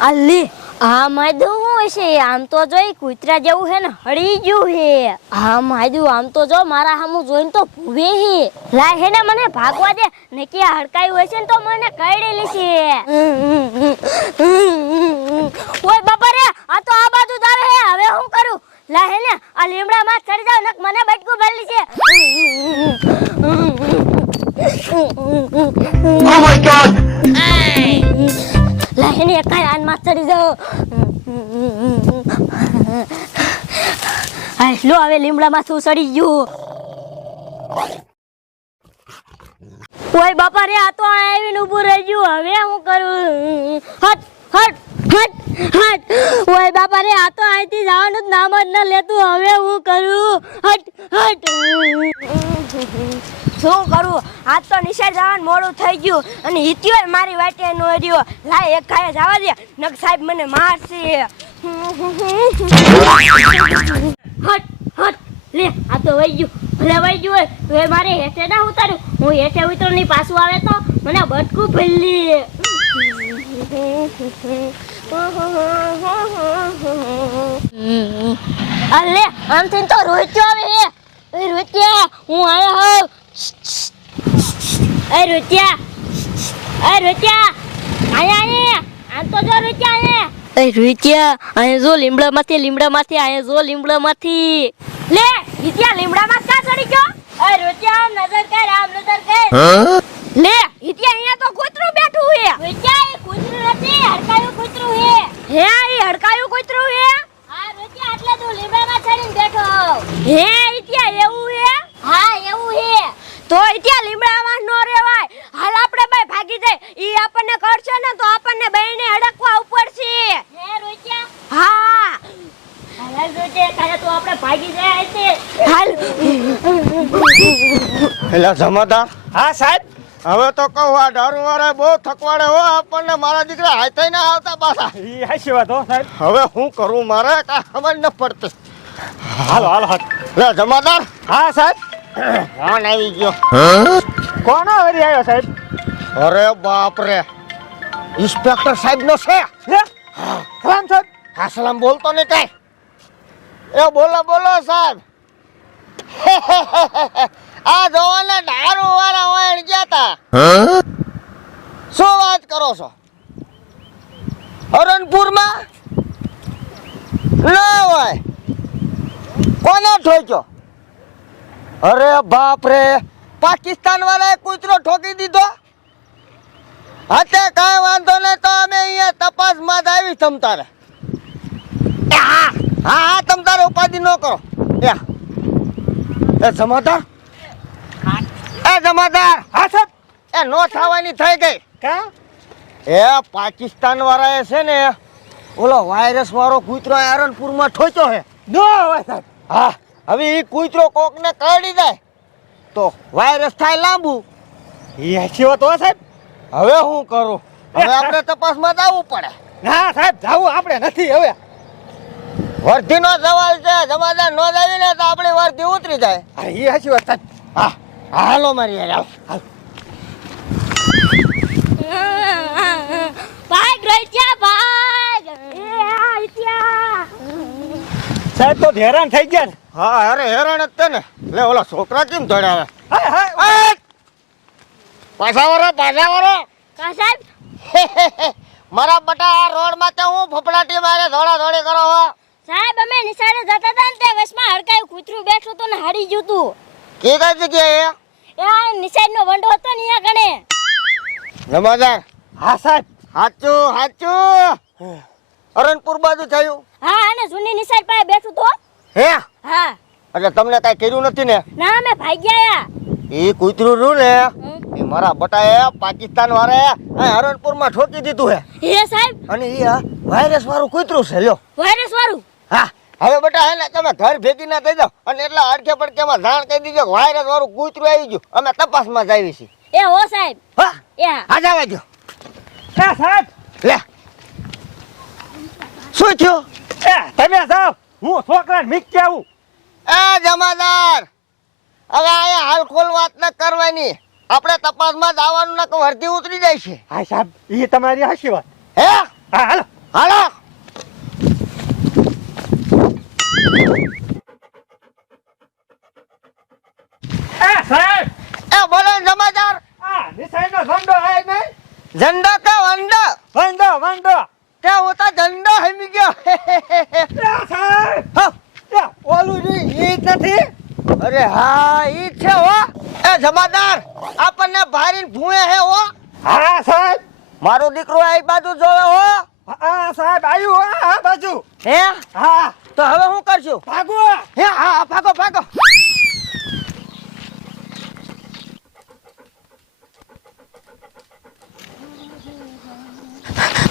અલી હા માયદું હું છે આમ તો જોઈ કૂતરા જેવું હે ને હળી ગયું હે હા માયદું આમ તો જો મારા સામું જોઈને તો ભૂવે હે લાય હે ને મને ભાગવા દે ને કે હડકાયું હોય છે ને તો મને કરડેલી છે ઓય બાપા રે આ તો આ બાજુ જ આવે હે હવે હું કરું લાય હે ને આ લીમડા માં ચડી જાવ નક મને બટકું ભરલી છે Oh my god! લાઈને કાય આન માં ચડી જાઓ હાય લો હવે લીમડા માં શું ચડી ગયું ઓય બાપા રે આ તો આવીને ઊભું રહી ગયું હવે હું કરું હટ હટ હટ હટ ઓય બાપા રે આ તો અહીંથી જવાનું જ નામ જ ન લેતું હવે હું કરું હટ હટ શું કરું આજ તો નિશાળ જવાનું મોડું થઈ ગયું અને હિત્યો મારી વાટે નો રહ્યો લાય એક ખાય જવા દે નક સાહેબ મને મારશે હટ હટ લે આ તો વઈ ગયું ભલે વઈ ગયું હોય તો એ મારે હેઠે ના ઉતાર્યું હું હેઠે ઉતરો ની પાછું આવે તો મને બટકું ભરી અલે આમથી તો રોત્યો આવે હે એ રોત્યા હું આયા હોઉં એ રોત્યા આયા આમ તો જો રોત્યા એ રોત્યા આયા જો લીમડામાંથી આયા જો લીમડામાંથી લે હિત્યા લીમડામાં કા ચડી ગયો એ રોત્યા નજર કર આમ નજર કર લે હિત્યા અહીંયા તો કૂતરું બેઠું હે રોત્યા એ કૂતરું નથી હડકાયું કૂતરું હે હે એ હડકાયું કૂતરું હે હા રોત્યા એટલે તું લીમડામાં ચડીને બેઠો હે હિત્યા એવું હે હા એવું હે તો ત્યાં લીમડામાં નો રેવાય હાલ આપણે બે ભાગી જાય ઈ આપણને કરશે ને તો આપણને બેને હડકવા ઉપર છે હે રોત્યા હા હાલ રોત્યા કાલે તો આપણે ભાગી જાય છે હાલ એલા જમાદાર હા સાહેબ હવે તો કહું આ દારૂ વાળા બહુ થકવાડે હો આપણને મારા દીકરા હાથે ના આવતા પાછા ઈ હાચી વાત હો સાહેબ હવે હું કરું મારે કાંઈ ખબર ન પડતી હાલો હાલો હાલો લે જમાદાર હા સાહેબ ફોન આવી ગયો કોનો વરી આવ્યો સાહેબ અરે બાપ રે ઇન્સ્પેક્ટર સાહેબ નો છે લે સલામ સાહેબ હા સલામ બોલતો ને કઈ એ બોલો બોલો સાહેબ આ જોવાના દારૂ વાળા હોય ગયા તા શું વાત કરો છો હરણપુરમાં ના હોય કોને ઠોક્યો અરે બાપ રે પાકિસ્તાન વાળાએ કૂતરો ઠોકી દીધો હાથે કાંઈ વાંધો નહીં તો અમે અહીંયા તપાસમાં જ આવી તમતારે હા હા તમતારે ઉપાધિ ન કરો એ જમાદાર હા સાહેબ એ નો થવાની થઈ ગઈ કા એ પાકિસ્તાન વાળાએ છે ને ઓલો વાયરસ વાળો કૂતરો હરણપુરમાં ઠોક્યો છે નો હોય સાહેબ હા હવે એ કૂતરો કોકને કરડી જાય તો વાયરસ થાય લાંબુ ઈ હાચી વાત હો સાહેબ હવે હું કરું હવે આપણે તપાસમાં જવું પડે ના સાહેબ જાવું આપણે નથી હવે વર્ધીનો સવાલ છે જમાદાર નો જાવી ને તો આપણી વર્ધી ઉતરી જાય હા ઈ હાચી વાત સાહેબ હા હાલો મારી યાર હાલ ભાગ રોત્યા ભાગ એ આ હિત્યા સાહેબ તો હેરાન થઈ ગયા ને હા અરે હેરાન જ તે ને લે ઓલા છોકરા કેમ દોડ્યા હાય હાય પાછા વાળો કા સાહેબ મારા બટા આ રોડ માં તો હું ફફડાટી મારે દોડા દોડી કરો હો સાહેબ અમે નિશાળે જતા હતા ને તે વસમાં હડકાયું કૂતરું બેઠું તો ને હાડી ગયું તું કઈ જગ્યાએ એ આ નિશાળનો વંડો હતો ને અહીંયા કણે જમાદાર હા સાહેબ હાચું હરણપુર બાજુ થયું હા અને જૂની નિશાળ પાસે બેઠું તો હે હા એટલે તમને કઈ કર્યું નથી ને ના અમે ભાગ્યા એ કૂતરું રહ્યું ને એ મારા બટાએ પાકિસ્તાન વાળાએ હરણપુરમાં ઠોકી દીધું હે હે સાહેબ અને એ વાયરસ વાળું કૂતરું છે લ્યો વાયરસ વાળું હા હવે બેટા હે ને તમે ઘર ભેગી ના થઈ જાવ અને એટલા અડકે પડકેમાં જાણ કહી દીજો વાયરસ વાળું કૂતરું આવી ગયું અમે તપાસમાં જ આવી છીએ એ હો સાહેબ હા એ આ જવા દો એ સાહેબ લે શું થયું એ તમે જાઓ હું છોકરાને મીકી આવું એ જમાદાર હવે આયા હાલ ખોલ વાત ન કરવાની આપણે તપાસમાં જવાનું ના વર્દી ઉતરી જાય છે હા સાહેબ એ તમારી હાચી વાત હે હા હાલો હાલો સાહેબ એ બોલો જમાદાર આ નિશાળનો ઝંડો હે નહીં ઝંડો કે વંડો વંડો વંડો તે હું તો ઝંડો હમી ગયો સાહેબ હા, ઓલું ઈ જ નથી અરે હા ઈ છે હો એ જમાદાર આપણને ભારીને ભૂએ હે હો હા સાહેબ મારો દીકરો આ બાજુ જોવે હો હા સાહેબ આવ્યું આ બાજુ હે હા તો હવે હું કરશું ભાગો હે હા ભાગો ભાગો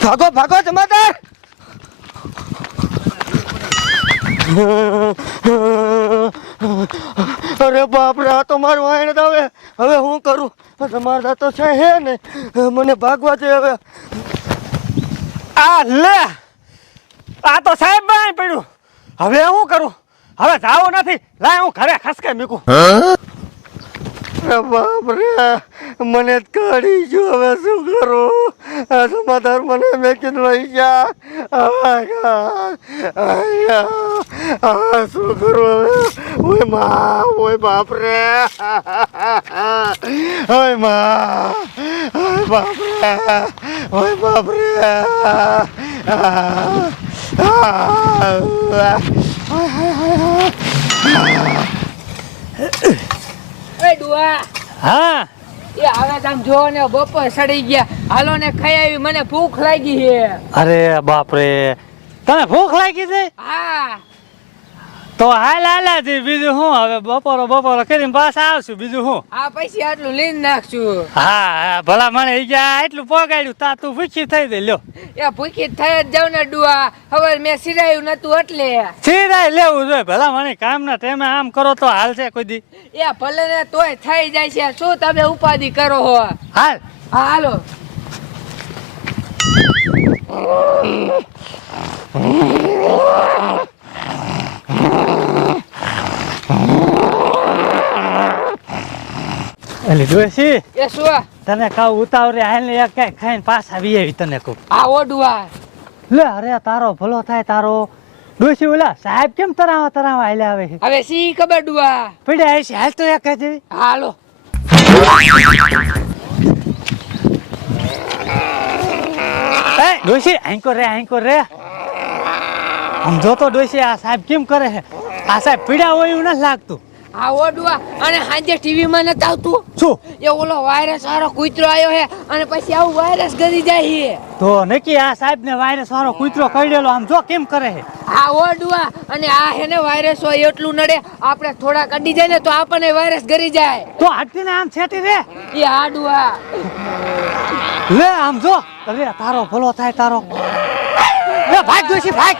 ભાગો ભાગો જમાદાર અરે બાપ રે આ તો મારું આઈને આવે હવે હું કરું તમારા તો છે હે ને મને ભાગવા દે હવે આ લે આ તો સાહેબ બાય પડ્યું હવે હું કરું હવે જાવું નથી લાય હું ઘરે ખસકે મૂકું અરે બાપ રે મને જ કાઢી ગયો હવે શું કરું આ સમાધાર મને મેકીને લઈ ગયા શું કરું હવે ઓય માં ઓય બાપ રે ઓય માં ઓય બાપ રે ઓય બાપ રે એ ડુઆ હા એ હવે તમે જો ને બપોર સડી ગયા હાલો ને ખાઈ આવી મને ભૂખ લાગી છે અરે બાપ રે તને ભૂખ લાગી છે હા તો હાલ હાલાજી બીજું હું હવે બપોરો કરીને પાછા આવશું બીજું હું આ પછી આટલું લઈને નાખશું હા હા ભલા મને ઈ ગયા એટલું પોગાડ્યું તા તું ભૂખી થઈ દે લ્યો એ ભૂખી થઈ જ જાવ ને ડુઆ હવે મેં સિરાયું નતું એટલે સીધા લેવું જોઈએ ભલા મને કામના ટાઈમે આમ કરો તો હાલ છે કોઈ દી એ ભલે ને તોય થઈ જાય છે શું તમે ઉપાધિ કરો હો હાલ હા હાલો એટલે ડોશી એ શું તને કહું ઉતાવળે હાલ ને એક કઈ ખાઈને પાછા આવી આવી તને કહું આવો ડુઆ લે અરે તારો ભલો થાય તારો ડોશી ઓલા સાહેબ કેમ તરાવા હાલે આવે છે હવે સી ખબર ડુઆ પડ્યા છે હાલ તો એક જ હાલો એ ડોશી આંકો રે આમ જોતો ડોશી આ સાહેબ કેમ કરે છે આ સાહેબ પીડા હોય એવું નથી લાગતું આવો ડુઆ અને સાંજે ટીવી માં નથી આવતું શું એ ઓલો વાયરસ વાળો કૂતરો આવ્યો છે અને પછી આવું વાયરસ ગરી જાય છે તો નક્કી આ સાહેબ ને વાયરસ વાળો કૂતરો કઈડેલો આમ જો કેમ કરે છે આ ઓડવા અને આ હેને વાયરસ હોય એટલું નડે આપણે થોડા કડી જાય ને તો આપણને વાયરસ ગરી જાય તો હાટકીને આમ છેટી રે એ આડવા લે આમ જો અરે તારો ભલો થાય તારો લે ભાગ ડોશી ભાગ